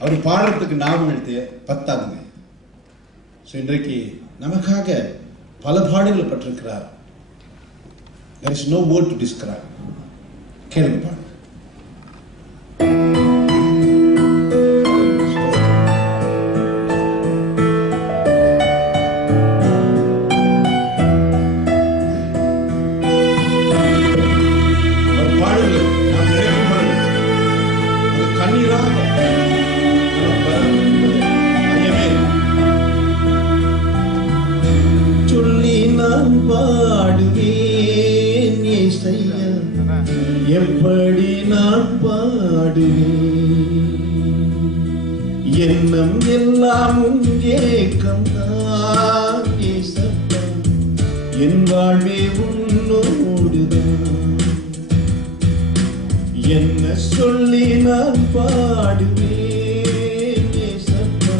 அவர் பாடுறதுக்கு ஞாபகத்தை பத்தாதுங்க. ஸோ இன்றைக்கு நமக்காக பல பாடுகளை பட்டிருக்கிறார். There is no word to describe. கேளுங்க பாடு. எப்படி நான் பாடுவேன், எண்ணம் எல்லாம் ஏக்கம்தான் ஏசப்பா, என் வாழ்வே உன்னோடுதான். என்ன சொல்லி நான் பாடுவேன் ஏசப்பா,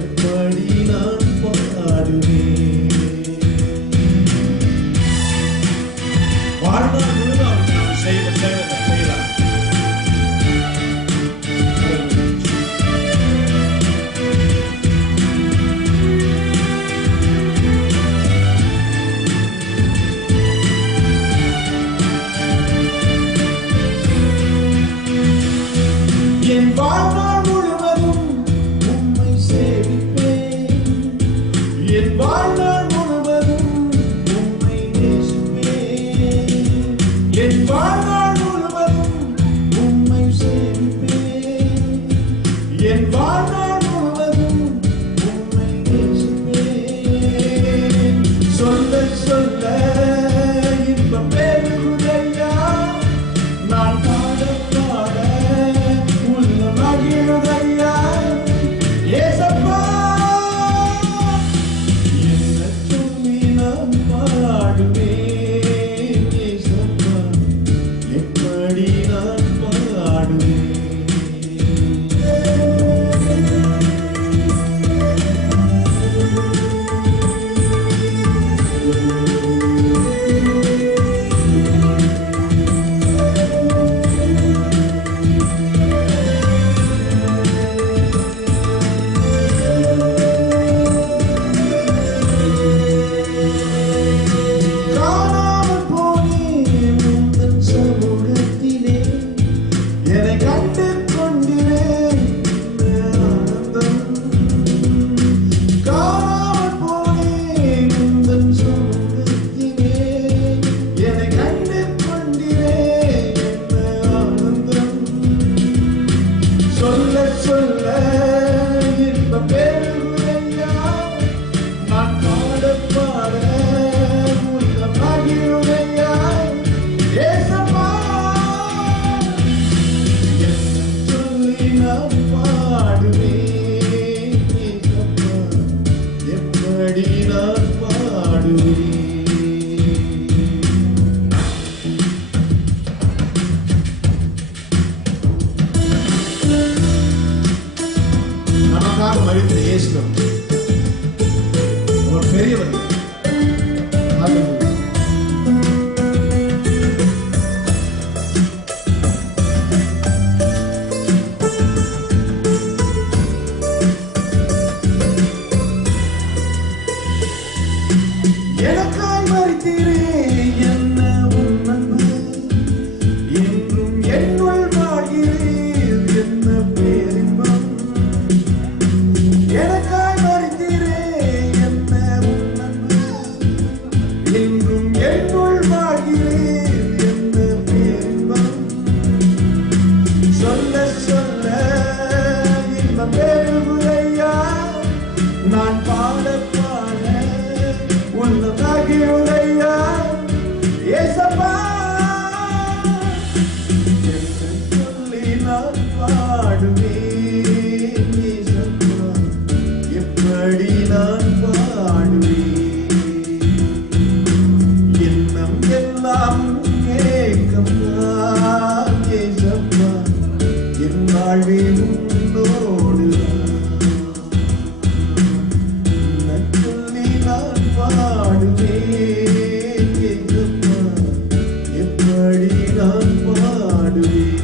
எப்படி நான் பாடுவேன். வாழ்நாள் முழுவதும் செய்யலாம். என் வாழ்நாள் முழுவதும் உம்மை சேவிப்பேன், என் வாழ்நாள் முழுவதும் உம்மை நேசிப்பேன், என் வாழ்நாள் முழுவதும் உம்மை சேவிப்பேன், என் வாழ்நாள் முழுவதும் உம்மை நேசிப்பேன். சொல்ல சொல்ல இன்பம் பெருகுதையா, நான் பாட பாட உள்ளம் மகிழுதையா ஏசப்பா. என்ன சொல்லி நான் பாடுவேன் ஏசப்பா, எப்படி நான் பாடுவேன். காணாமல் போனேன் உந்தன் சமூகத்திலே, என்னை கண்டு கொண்டினேன் ஆனந்தம். காணாமல் போனேன் உந்தன் சமூகத்திலே, என்னை கண்டு கொண்டினேன் ஆனந்தம். சொல்ல சொல்ல இன்பம் பெருகுதையா, நான் பாட பாட உள்ளம் மகிழுதையா ஏசப்பா. என்ன சொல்லி நான் பாடுவேன் ஏசப்பா, எப்படி நான் பாடுவேன். நமக்காக மரித்த இயேசு அவர் பெரியவர். ஹல்லேலூயா. எனக்காய் மரித்தீரே, என்ன உம் அன்பு, என்றும் என்னுள் வாழ்கிறீர், என்ன பேரின்பம். எனக்காய் மரித்தீரே, என்ன உம் அன்பு, என்றும் என்னுள் வாழ்கிறீர், என்ன பேரின்பம். சொல்ல சொல்ல இன்பம் பெருகுதையா, நான் பாட பாட உள்ளம் மகிழுதையா ஏசப்பா. என்ன சொல்லி நான் பாடுவேன் ஏசப்பா, எப்படி நான் பாடுவேன். எண்ணம் எல்லாம் ஏக்கம்தான் ஏசப்பா, என் வாழ்வே உன்னோடுதான். என்ன சொல்லி நான் பாடுவேன் ஏசப்பா, எப்படி நான் பாடுவேன்.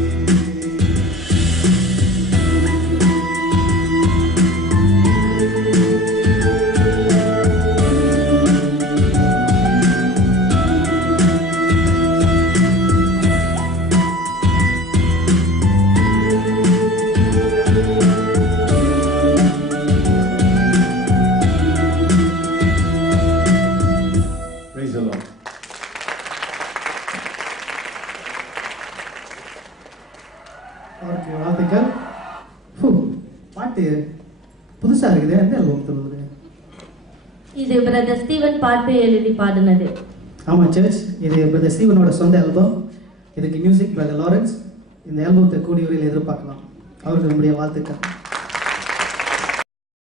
அவருக்கு வாழ்த்துக்கள். பாட்டு புதுசா இருக்குது. எந்த ஆல்பம் சொல்லுது? இது பிரதர் ஸ்டீவன் பாட்டு எழுதி பாடினது. ஆமாம் சர்ச், இது பிரதர் ஸ்டீவனோட சொந்த ஆல்பம். இதுக்கு மியூசிக் பிரதர் லாரன்ஸ். இந்த ஆல்பத்தை கூடிய வரையில் எதிர்பார்க்கலாம். அவருக்கு நம்முடைய வாழ்த்துக்கள்.